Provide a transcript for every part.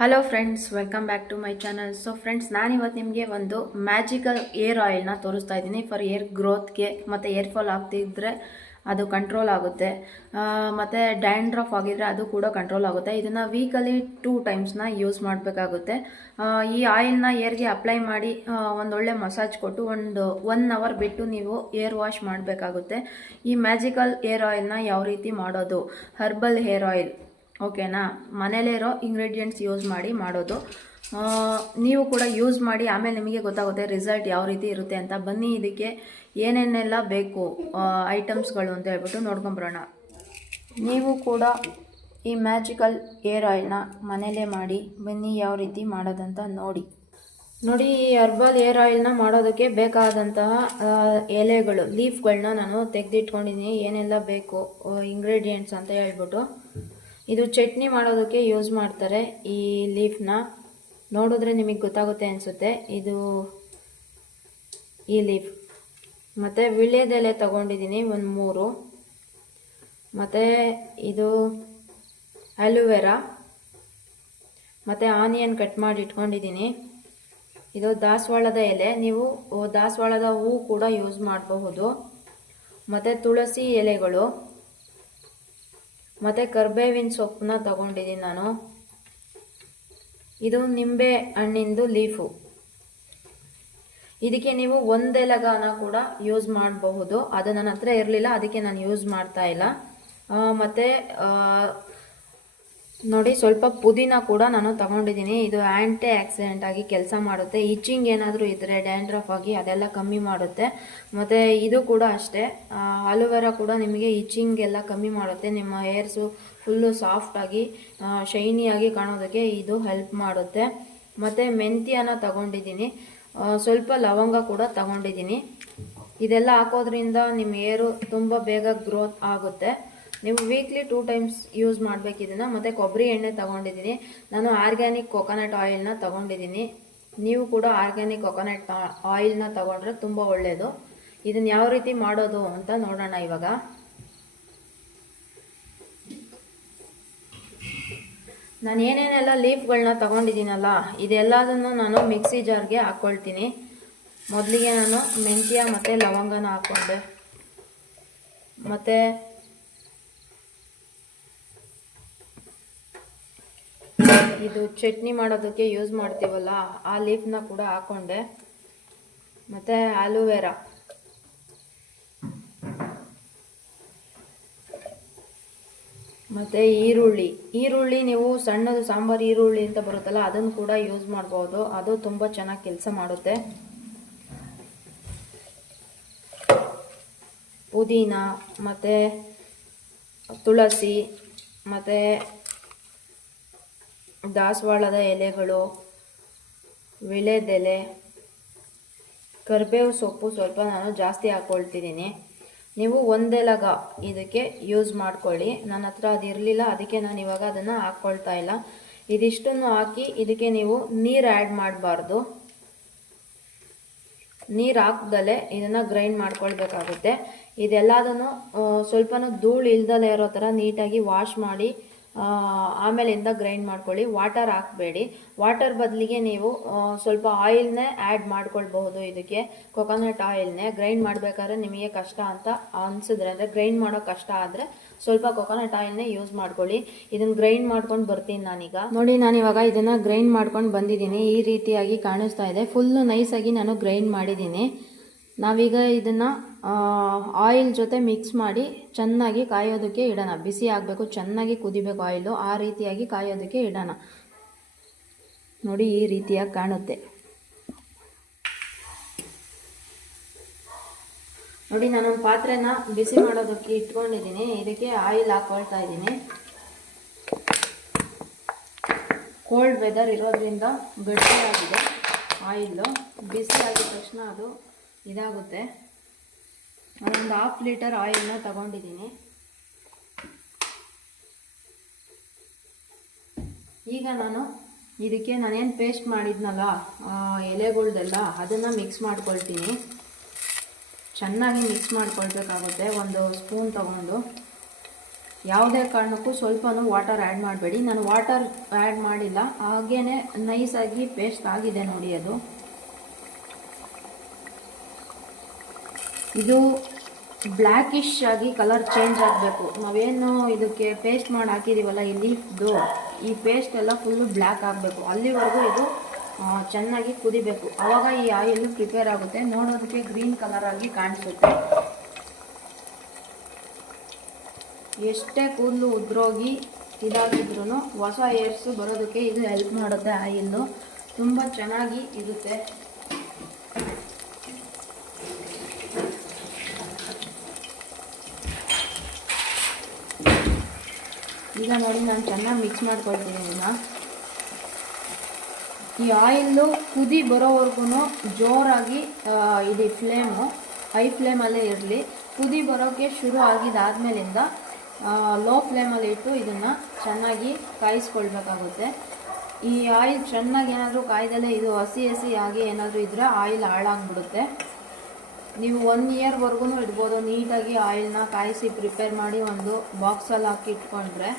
Hello friends welcome back to my channel so friends ನಾನಿವತ್ತು ನಿಮಗೆ ಒಂದು ಮ್ಯಾಜಿಕಲ್ ಏರ್ ಆಯಿಲ್ನ ತೋರಿಸ್ತಾ ಇದ್ದೀನಿ. ಫಾರ್ ಏರ್ ಗ್ರೋತ್ಗೆ ಮತ್ತು ಏರ್ ಫಾಲ್ ಆಗ್ತಿದ್ರೆ ಅದು ಕಂಟ್ರೋಲ್ ಆಗುತ್ತೆ. ಮತ್ತು ಡ್ಯಾಂಡ್ರಫ್ ಆಗಿದ್ರೆ ಅದು ಕೂಡ ಕಂಟ್ರೋಲ್ ಆಗುತ್ತೆ. ಇದನ್ನು ವೀಕಲ್ಲಿ ಟೂ ಟೈಮ್ಸ್ನ ಯೂಸ್ ಮಾಡಬೇಕಾಗುತ್ತೆ. ಈ ಆಯಿಲ್ನ ಏರ್ಗೆ ಅಪ್ಲೈ ಮಾಡಿ ಒಂದೊಳ್ಳೆ ಮಸಾಜ್ ಕೊಟ್ಟು ಒಂದು ಒನ್ ಅವರ್ ಬಿಟ್ಟು ನೀವು ಏರ್ ವಾಶ್ ಮಾಡಬೇಕಾಗುತ್ತೆ. ಈ ಮ್ಯಾಜಿಕಲ್ ಏರ್ ಆಯಿಲ್ನ ಯಾವ ರೀತಿ ಮಾಡೋದು? ಹರ್ಬಲ್ ಹೇರ್ ಆಯಿಲ್ ಓಕೆನಾ? ಮನೇಲೇ ಇರೋ ಇಂಗ್ರೀಡಿಯೆಂಟ್ಸ್ ಯೂಸ್ ಮಾಡಿ ಮಾಡೋದು. ನೀವು ಕೂಡ ಯೂಸ್ ಮಾಡಿ ಆಮೇಲೆ ನಿಮಗೆ ಗೊತ್ತಾಗುತ್ತೆ ರಿಸಲ್ಟ್ ಯಾವ ರೀತಿ ಇರುತ್ತೆ ಅಂತ. ಬನ್ನಿ ಇದಕ್ಕೆ ಏನೇನೆಲ್ಲ ಬೇಕು ಐಟಮ್ಸ್ಗಳು ಅಂತ ಹೇಳ್ಬಿಟ್ಟು ನೋಡ್ಕೊಂಬರೋಣ ನೀವು ಕೂಡ ಈ ಮ್ಯಾಜಿಕಲ್ ಏರ್ ಆಯಿಲ್ನ ಮನೇಲೇ ಮಾಡಿ, ಬನ್ನಿ ಯಾವ ರೀತಿ ಮಾಡೋದಂತ ನೋಡಿ. ನೋಡಿ, ಈ ಹರ್ಬಲ್ ಏರ್ ಆಯಿಲ್ನ ಮಾಡೋದಕ್ಕೆ ಬೇಕಾದಂತಹ ಎಲೆಗಳು ಲೀಫ್ಗಳನ್ನ ನಾನು ತೆಗೆದಿಟ್ಕೊಂಡಿದ್ದೀನಿ. ಏನೆಲ್ಲ ಬೇಕು ಇಂಗ್ರೀಡಿಯೆಂಟ್ಸ್ ಅಂತ ಹೇಳ್ಬಿಟ್ಟು. ಇದು ಚಟ್ನಿ ಮಾಡೋದಕ್ಕೆ ಯೂಸ್ ಮಾಡ್ತಾರೆ ಈ ಲೀಫ್ನ ನೋಡಿದ್ರೆ ನಿಮಗೆ ಗೊತ್ತಾಗುತ್ತೆ ಅನಿಸುತ್ತೆ. ಇದು ಈ ಲೀಫ್ ಮತ್ತು ವಿಳ್ಯದೆಲೆ ತಗೊಂಡಿದ್ದೀನಿ ಒಂದು ಮೂರು. ಮತ್ತು ಇದು ಅಲೋವೆರಾ. ಮತ್ತು ಆನಿಯನ್ ಕಟ್ ಮಾಡಿ ಇಟ್ಕೊಂಡಿದ್ದೀನಿ ಇದು ದಾಸವಾಳದ ಎಲೆ. ನೀವು ದಾಸವಾಳದ ಹೂ ಕೂಡ ಯೂಸ್ ಮಾಡಬಹುದು. ಮತ್ತು ತುಳಸಿ ಎಲೆಗಳು. ಮತ್ತು ಕರ್ಬೇವಿನ ಸೊಪ್ಪನ್ನ ತಗೊಂಡಿದ್ದೀನಿ ನಾನು. ಇದು ನಿಂಬೆ ಹಣ್ಣಿಂದು ಲೀಫು. ಇದಕ್ಕೆ ನೀವು ಒಂದೆಲಗನ ಕೂಡ ಯೂಸ್ ಮಾಡಬಹುದು. ಅದು ನನ್ನ ಹತ್ರ ಇರಲಿಲ್ಲ, ಅದಕ್ಕೆ ನಾನು ಯೂಸ್ ಮಾಡ್ತಾ ಇಲ್ಲ. ಮತ್ತು ನೋಡಿ, ಸ್ವಲ್ಪ ಪುದೀನ ಕೂಡ ನಾನು ತಗೊಂಡಿದ್ದೀನಿ. ಇದು ಆ್ಯಂಟಿ ಆಕ್ಸಿಡೆಂಟ್ ಆಗಿ ಕೆಲಸ ಮಾಡುತ್ತೆ. ಇಚಿಂಗ್ ಏನಾದರೂ ಇದ್ದರೆ ಡ್ಯಾಂಡ್ರಫ್ ಆಗಿ ಅದೆಲ್ಲ ಕಮ್ಮಿ ಮಾಡುತ್ತೆ. ಮತ್ತು ಇದು ಕೂಡ ಅಷ್ಟೇ. ಅಲೋವೆರಾ ಕೂಡ ನಿಮಗೆ ಇಚ್ಚಿಂಗ್ ಎಲ್ಲ ಕಮ್ಮಿ ಮಾಡುತ್ತೆ. ನಿಮ್ಮ ಹೇರ್ಸು ಫುಲ್ಲು ಸಾಫ್ಟಾಗಿ ಶೈನಿಯಾಗಿ ಕಾಣೋದಕ್ಕೆ ಇದು ಹೆಲ್ಪ್ ಮಾಡುತ್ತೆ. ಮತ್ತು ಮೆಂತ್ಯನ ತಗೊಂಡಿದ್ದೀನಿ. ಸ್ವಲ್ಪ ಲವಂಗ ಕೂಡ ತಗೊಂಡಿದ್ದೀನಿ. ಇದೆಲ್ಲ ಹಾಕೋದ್ರಿಂದ ನಿಮ್ಮ ಏರು ತುಂಬ ಬೇಗ ಗ್ರೋತ್ ಆಗುತ್ತೆ. ನೀವು ವೀಕ್ಲಿ ಟೂ ಟೈಮ್ಸ್ ಯೂಸ್ ಮಾಡಬೇಕು ಮತ್ತು ಕೊಬ್ಬರಿ ಎಣ್ಣೆ ತಗೊಂಡಿದ್ದೀನಿ. ನಾನು ಆರ್ಗ್ಯಾನಿಕ್ ಕೊಕೊನಟ್ ಆಯಿಲ್ನ ತಗೊಂಡಿದ್ದೀನಿ. ನೀವು ಕೂಡ ಆರ್ಗ್ಯಾನಿಕ್ ಕೊಕೊನಟ್ ಆಯಿಲ್ನ ತೊಗೊಂಡ್ರೆ ತುಂಬ ಒಳ್ಳೆಯದು ಇದನ್ನು ಯಾವ ರೀತಿ ಮಾಡೋದು ಅಂತ ನೋಡೋಣ ಇವಾಗ. ನಾನು ಏನೇನೆಲ್ಲ ಲೀಫ್ಗಳನ್ನ ತಗೊಂಡಿದ್ದೀನಲ್ಲ, ಇದೆಲ್ಲದನ್ನು ನಾನು ಮಿಕ್ಸಿ ಜಾರ್ಗೆ ಹಾಕ್ಕೊಳ್ತೀನಿ ಮೊದಲಿಗೆ ನಾನು ಮೆಂತ್ಯ ಮತ್ತು ಲವಂಗನ ಹಾಕ್ಕೊಂಡೆ ಮತ್ತು ಇದು ಚಟ್ನಿ ಮಾಡೋದಕ್ಕೆ ಯೂಸ್ ಮಾಡ್ತೀವಲ್ಲ, ಆ ಲೀಫ್ನ ಕೂಡ ಹಾಕೊಂಡೆ. ಮತ್ತು ಆಲೂವೇರಾ. ಮತ್ತು ಈರುಳ್ಳಿ. ಈರುಳ್ಳಿ ನೀವು ಸಣ್ಣದು ಸಾಂಬಾರು ಈರುಳ್ಳಿ ಅಂತ ಬರುತ್ತಲ್ಲ, ಅದನ್ನು ಕೂಡ ಯೂಸ್ ಮಾಡ್ಬೋದು. ಅದು ತುಂಬ ಚೆನ್ನಾಗಿ ಕೆಲಸ ಮಾಡುತ್ತೆ. ಪುದೀನ, ಮತ್ತು ತುಳಸಿ, ಮತ್ತು ದಾಸವಾಳದ ಎಲೆಗಳು, ವಿಳೆದೆಲೆ, ಕರಿಬೇವು ಸೊಪ್ಪು ಸ್ವಲ್ಪ ನಾನು ಜಾಸ್ತಿ ಹಾಕ್ಕೊಳ್ತಿದ್ದೀನಿ ನೀವು ಒಂದೆಲಗ ಇದಕ್ಕೆ ಯೂಸ್ ಮಾಡ್ಕೊಳ್ಳಿ. ನನ್ನ ಹತ್ರ ಅದು ಇರಲಿಲ್ಲ, ಅದಕ್ಕೆ ನಾನು ಇವಾಗ ಅದನ್ನು ಹಾಕ್ಕೊಳ್ತಾ ಇಲ್ಲ. ಇದಿಷ್ಟನ್ನು ಹಾಕಿ ಇದಕ್ಕೆ ನೀವು ನೀರು ಆ್ಯಡ್ ಮಾಡಬಾರ್ದು. ನೀರು ಹಾಕ್ದಲೆ ಇದನ್ನು ಗ್ರೈಂಡ್ ಮಾಡ್ಕೊಳ್ಬೇಕಾಗುತ್ತೆ. ಇದೆಲ್ಲದನ್ನು ಸ್ವಲ್ಪ ಧೂಳು ಇಲ್ದಲೇ ಇರೋ ಥರ ನೀಟಾಗಿ ವಾಶ್ ಮಾಡಿ ಆಮೇಲಿಂದ ಗ್ರೈಂಡ್ ಮಾಡ್ಕೊಳ್ಳಿ. ವಾಟರ್ ಹಾಕಬೇಡಿ. ವಾಟರ್ ಬದಲಿಗೆ ನೀವು ಸ್ವಲ್ಪ ಆಯಿಲ್ನೇ ಆ್ಯಡ್ ಮಾಡ್ಕೊಳ್ಬಹುದು ಇದಕ್ಕೆ. ಕೊಕೊನಟ್ ಆಯಿಲ್ನೇ ಗ್ರೈಂಡ್ ಮಾಡಬೇಕಾದ್ರೆ ನಿಮಗೆ ಕಷ್ಟ ಅಂತ ಅನಿಸಿದ್ರೆ, ಅಂದರೆ ಗ್ರೈಂಡ್ ಮಾಡೋ ಕಷ್ಟ ಆದರೆ ಸ್ವಲ್ಪ ಕೊಕೊನಟ್ ಆಯಿಲ್ನೇ ಯೂಸ್ ಮಾಡ್ಕೊಳ್ಳಿ. ಇದನ್ನು ಗ್ರೈಂಡ್ ಮಾಡ್ಕೊಂಡು ಬರ್ತೀನಿ ನಾನೀಗ. ನೋಡಿ ನಾನು ಇವಾಗ ಇದನ್ನು ಗ್ರೈಂಡ್ ಮಾಡ್ಕೊಂಡು ಬಂದಿದ್ದೀನಿ. ಈ ರೀತಿಯಾಗಿ ಕಾಣಿಸ್ತಾ ಇದೆ. ಫುಲ್ಲು ನೈಸಾಗಿ ನಾನು ಗ್ರೈಂಡ್ ಮಾಡಿದ್ದೀನಿ. ನಾವೀಗ ಇದನ್ನು ಆಯಿಲ್ ಜೊತೆ ಮಿಕ್ಸ್ ಮಾಡಿ ಚೆನ್ನಾಗಿ ಕಾಯೋದಕ್ಕೆ ಇಡೋಣ. ಬಿಸಿ ಆಗಬೇಕು, ಚೆನ್ನಾಗಿ ಕುದಿಬೇಕು ಆಯಿಲು ಆ ರೀತಿಯಾಗಿ ಕಾಯೋದಕ್ಕೆ ಇಡೋಣ. ನೋಡಿ ಈ ರೀತಿಯಾಗಿ ಕಾಣುತ್ತೆ. ನೋಡಿ ನಾನೊಂದು ಪಾತ್ರೆನ ಬಿಸಿ ಮಾಡೋದಕ್ಕೆ ಇಟ್ಕೊಂಡಿದ್ದೀನಿ. ಇದಕ್ಕೆ ಆಯಿಲ್ ಹಾಕ್ಕೊಳ್ತಾ ಇದ್ದೀನಿ. ಕೋಲ್ಡ್ ವೆದರ್ ಇರೋದ್ರಿಂದ ಗಟ್ಟಿಯಾಗಿದೆ ಆಯಿಲು ಬಿಸಿ ಆಗಿದ ತಕ್ಷಣ ಅದು ಇದಾಗುತ್ತೆ. ನಾನೊಂದು ಹಾಫ್ ಲೀಟರ್ ಆಯಿಲ್ನ ತಗೊಂಡಿದ್ದೀನಿ. ಈಗ ನಾನು ಇದಕ್ಕೆ ನಾನೇನು ಪೇಸ್ಟ್ ಮಾಡಿದ್ನಲ್ಲ ಎಲೆಗಳ್ದೆಲ್ಲ ಅದನ್ನು ಮಿಕ್ಸ್ ಮಾಡ್ಕೊಳ್ತೀನಿ. ಚೆನ್ನಾಗಿ ಮಿಕ್ಸ್ ಮಾಡ್ಕೊಳ್ಬೇಕಾಗುತ್ತೆ, ಒಂದು ಸ್ಪೂನ್ ತಗೊಂಡು. ಯಾವುದೇ ಕಾರಣಕ್ಕೂ ಸ್ವಲ್ಪನೂ ವಾಟರ್ ಆ್ಯಡ್ ಮಾಡಬೇಡಿ. ನಾನು ವಾಟರ್ ಆ್ಯಡ್ ಮಾಡಿಲ್ಲ ಹಾಗೇ ನೈಸಾಗಿ ಪೇಸ್ಟ್ ಆಗಿದೆ ನೋಡಿ ಅದು. ಇದು ಬ್ಲ್ಯಾಕಿಶ್ ಆಗಿ ಕಲರ್ ಚೇಂಜ್ ಆಗಬೇಕು. ನಾವೇನು ಇದಕ್ಕೆ ಪೇಸ್ಟ್ ಮಾಡಿ ಹಾಕಿದ್ದೀವಲ್ಲ ಈ ಲೀಫ್ದು ಈ ಪೇಸ್ಟ್ ಎಲ್ಲ ಫುಲ್ಲು ಬ್ಲ್ಯಾಕ್ ಆಗಬೇಕು. ಅಲ್ಲಿವರೆಗೂ ಇದು ಚೆನ್ನಾಗಿ ಕುದಿಬೇಕು. ಆವಾಗ ಈ ಆಯಿಲ್ ಪ್ರಿಪೇರ್ ಆಗುತ್ತೆ. ನೋಡೋದಕ್ಕೆ ಗ್ರೀನ್ ಕಲರ್ ಆಗಿ ಕಾಣಿಸುತ್ತೆ. ಎಷ್ಟೇ ಕೂದಲು ಉದ್ರೋಗಿ ಇದಾಗಿದ್ರು ಹೊಸ ಏರ್ಸು ಬರೋದಕ್ಕೆ ಇದು ಹೆಲ್ಪ್ ಮಾಡುತ್ತೆ ಆಯಿಲ್ಲು ತುಂಬ ಚೆನ್ನಾಗಿ ಇರುತ್ತೆ. ಈಗ ನೋಡಿ ನಾನು ಚೆನ್ನಾಗಿ ಮಿಕ್ಸ್ ಮಾಡ್ಕೊಳ್ತೀನಿ ಇದನ್ನ ಈ ಆಯಿಲ್ ಕುದಿ ಬರೋವರೆಗೂ ಜೋರಾಗಿ ಇದು ಫ್ಲೇಮು ಹೈ ಫ್ಲೇಮಲ್ಲೇ ಇರಲಿ. ಕುದಿ ಬರೋಕ್ಕೆ ಶುರು ಆಗಿದ್ದಾದ್ಮೇಲಿಂದ ಲೋ ಫ್ಲೇಮಲ್ಲಿ ಇಟ್ಟು ಇದನ್ನು ಚೆನ್ನಾಗಿ ಕಾಯಿಸ್ಕೊಳ್ಬೇಕಾಗುತ್ತೆ. ಈ ಆಯಿಲ್ ಚೆನ್ನಾಗಿ ಏನಾದರೂ ಕಾಯ್ದಲ್ಲೇ ಇದು ಹಸಿ ಹಸಿ ಆಗಿ ಏನಾದರೂ ಇದ್ದರೆ ಆಯಿಲ್ ಹಾಳಾಗ್ಬಿಡುತ್ತೆ. ನೀವು ಒನ್ ಇಯರ್ವರೆಗೂ ಇಡ್ಬೋದು. ನೀಟಾಗಿ ಆಯಿಲ್ನ ಕಾಯಿಸಿ ಪ್ರಿಪೇರ್ ಮಾಡಿ ಒಂದು ಬಾಕ್ಸಲ್ಲಿ ಹಾಕಿ ಇಟ್ಕೊಂಡ್ರೆ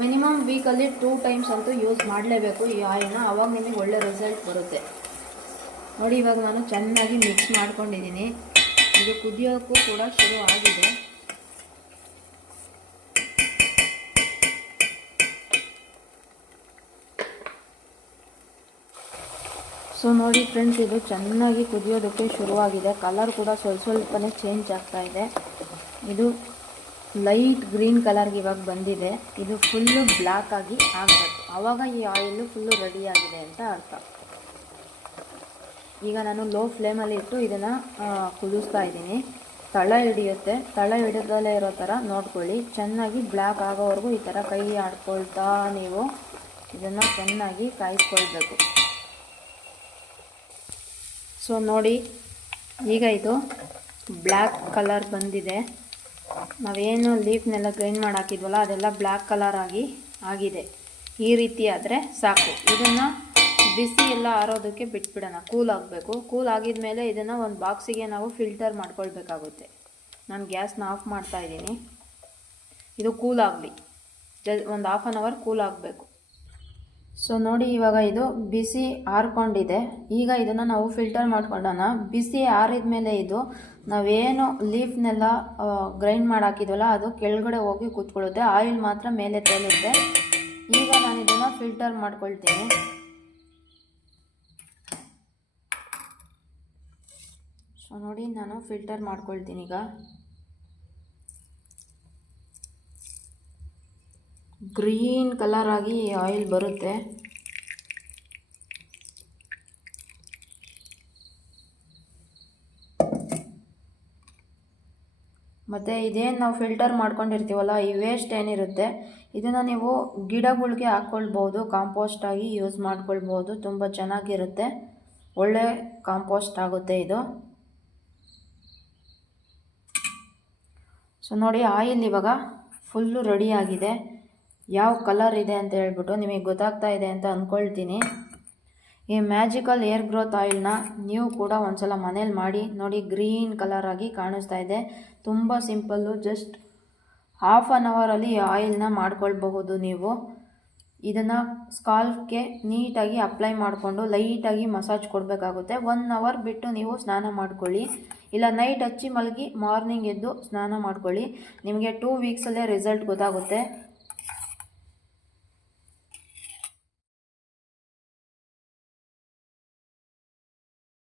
ಮಿನಿಮಮ್ ವೀಕಲ್ಲಿ ಟೂ ಟೈಮ್ಸ್ ಅಂತೂ ಯೂಸ್ ಮಾಡಲೇಬೇಕು ಈ ಆಯಿಲ್ನ ಅವಾಗ ನಿಮಗೆ ಒಳ್ಳೆ ರಿಸಲ್ಟ್ ಬರುತ್ತೆ. ನೋಡಿ ಇವಾಗ ನಾನು ಚೆನ್ನಾಗಿ ಮಿಕ್ಸ್ ಮಾಡ್ಕೊಂಡಿದ್ದೀನಿ ಇದು ಕುದಿಯೋಕ್ಕೂ ಕೂಡ ಶುರು ಆಗಿದೆ. ಸೊ ನೋಡಿ ಫ್ರೆಂಡ್ಸ್ ಇದು ಚೆನ್ನಾಗಿ ಕುದಿಯೋದಕ್ಕೆ ಶುರುವಾಗಿದೆ. ಕಲರ್ ಕೂಡ ಸ್ವಲ್ಪ ಸ್ವಲ್ಪನೇ ಚೇಂಜ್ ಆಗ್ತಾ ಇದೆ. ಇದು ಲೈಟ್ ಗ್ರೀನ್ ಕಲರ್ಗೆ ಇವಾಗ ಬಂದಿದೆ. ಇದು ಫುಲ್ಲು ಬ್ಲ್ಯಾಕ್ ಆಗಿ ಆಗಬೇಕು ಆವಾಗ ಈ ಆಯಿಲು ಫುಲ್ಲು ರೆಡಿಯಾಗಿದೆ ಅಂತ ಅರ್ಥ. ಈಗ ನಾನು ಲೋ ಫ್ಲೇಮಲ್ಲಿ ಇಟ್ಟು ಇದನ್ನು ಕುದಿಸ್ತಾ ಇದ್ದೀನಿ. ತಳ ಹಿಡಿಯುತ್ತೆ. ತಳ ಹಿಡಿದಲೇ ಇರೋ ಥರ ನೋಡ್ಕೊಳ್ಳಿ. ಚೆನ್ನಾಗಿ ಬ್ಲ್ಯಾಕ್ ಆಗೋವರೆಗೂ ಈ ಥರ ಕೈ ಆಡ್ಕೊಳ್ತಾ ನೀವು ಇದನ್ನು ಚೆನ್ನಾಗಿ ಕಾಯಿಸ್ಕೊಳ್ಬೇಕು. ಸೊ ನೋಡಿ, ಈಗ ಇದು ಬ್ಲ್ಯಾಕ್ ಕಲರ್ ಬಂದಿದೆ. ನಾವೇನು ಲೀಫ್ನೆಲ್ಲ ಗ್ರೈಂಡ್ ಮಾಡಿ ಹಾಕಿದ್ವಲ್ಲ ಅದೆಲ್ಲ ಬ್ಲ್ಯಾಕ್ ಕಲರ್ ಆಗಿ ಆಗಿದೆ. ಈ ರೀತಿ ಆದರೆ ಸಾಕು. ಇದನ್ನು ಬಿಸಿ ಎಲ್ಲ ಆರೋದಕ್ಕೆ ಬಿಟ್ಬಿಡೋಣ. ಕೂಲ್ ಆಗಬೇಕು. ಕೂಲ್ ಆಗಿದ ಮೇಲೆ ಇದನ್ನು ಒಂದು ಬಾಕ್ಸಿಗೆ ನಾವು ಫಿಲ್ಟರ್ ಮಾಡ್ಕೊಳ್ಬೇಕಾಗುತ್ತೆ. ನಾನು ಗ್ಯಾಸ್ನ ಆಫ್ ಮಾಡ್ತಾ ಇದ್ದೀನಿ. ಇದು ಕೂಲ್ ಆಗಲಿ. ಒಂದು ಹಾಫ್ ಆನ್ ಅವರ್ ಕೂಲ್ ಆಗಬೇಕು. ಸೊ ನೋಡಿ ಇವಾಗ ಇದು ಬಿಸಿ ಆರ್ಕೊಂಡಿದೆ. ಈಗ ಇದನ್ನು ನಾವು ಫಿಲ್ಟರ್ ಮಾಡ್ಕೊಂಡೋಣ. ಬಿಸಿ ಆರಿದ ಮೇಲೆ ಇದು ನಾವೇನು ಲೀಫ್ನೆಲ್ಲ ಗ್ರೈಂಡ್ ಮಾಡಿ ಹಾಕಿದ್ವಲ್ಲ ಅದು ಕೆಳಗಡೆ ಹೋಗಿ ಕೂತ್ಕೊಳ್ಳುತ್ತೆ. ಆಯಿಲ್ ಮಾತ್ರ ಮೇಲೆ ತೇಲುತ್ತೆ. ಈಗ ನಾನು ಇದನ್ನು ಫಿಲ್ಟರ್ ಮಾಡ್ಕೊಳ್ತೀನಿ. ಸೊ ನೋಡಿ ನಾನು ಫಿಲ್ಟರ್ ಮಾಡ್ಕೊಳ್ತೀನಿ ಈಗ. ಗ್ರೀನ್ ಕಲರ್ ಆಗಿ ಆಯಿಲ್ ಬರುತ್ತೆ. ಮತ್ತು ಇದೇನು ನಾವು ಫಿಲ್ಟರ್ ಮಾಡ್ಕೊಂಡಿರ್ತೀವಲ್ಲ, ಈ ವೇಸ್ಟ್ ಏನಿರುತ್ತೆ, ಇದನ್ನು ನೀವು ಗಿಡಗಳಿಗೆ ಹಾಕ್ಕೊಳ್ಬೋದು ಕಾಂಪೋಸ್ಟ್ ಆಗಿ ಯೂಸ್ ಮಾಡ್ಕೊಳ್ಬೋದು, ತುಂಬ ಚೆನ್ನಾಗಿರುತ್ತೆ. ಒಳ್ಳೆ ಕಾಂಪೋಸ್ಟ್ ಆಗುತ್ತೆ ಇದು. ಸೊ ನೋಡಿ, ಆಯಿಲ್ ಇವಾಗ ಫುಲ್ಲು ರೆಡಿ ಆಗಿದೆ. ಯಾವ ಕಲರ್ ಇದೆ ಅಂತ ಹೇಳ್ಬಿಟ್ಟು ನಿಮಗೆ ಗೊತ್ತಾಗ್ತಾ ಇದೆ ಅಂತ ಅಂದ್ಕೊಳ್ತೀನಿ ಈ ಮ್ಯಾಜಿಕಲ್ ಏರ್ ಗ್ರೋತ್ ಆಯಿಲ್ನ ನೀವು ಕೂಡ ಒಂದ್ಸಲ ಮನೇಲಿ ಮಾಡಿ ನೋಡಿ ಗ್ರೀನ್ ಕಲರ್ ಆಗಿ ಕಾಣಿಸ್ತಾ ಇದೆ. ತುಂಬ ಸಿಂಪಲ್ಲು ಜಸ್ಟ್ ಹಾಫ್ ಆನ್ ಅವರಲ್ಲಿ ಆಯಿಲ್ನ ಮಾಡ್ಕೊಳ್ಬಹುದು ನೀವು. ಇದನ್ನು ಸ್ಕಾಲ್ಫ್ಗೆ ನೀಟಾಗಿ ಅಪ್ಲೈ ಮಾಡಿಕೊಂಡು ಲೈಟಾಗಿ ಮಸಾಜ್ ಕೊಡಬೇಕಾಗುತ್ತೆ. ಒನ್ ಅವರ್ ಬಿಟ್ಟು ನೀವು ಸ್ನಾನ ಮಾಡ್ಕೊಳ್ಳಿ. ಇಲ್ಲ ನೈಟ್ ಹಚ್ಚಿ ಮಲಗಿ ಮಾರ್ನಿಂಗ್ ಎದ್ದು ಸ್ನಾನ ಮಾಡ್ಕೊಳ್ಳಿ. ನಿಮಗೆ ಟೂ ವೀಕ್ಸಲ್ಲೇ ರಿಸಲ್ಟ್ ಗೊತ್ತಾಗುತ್ತೆ.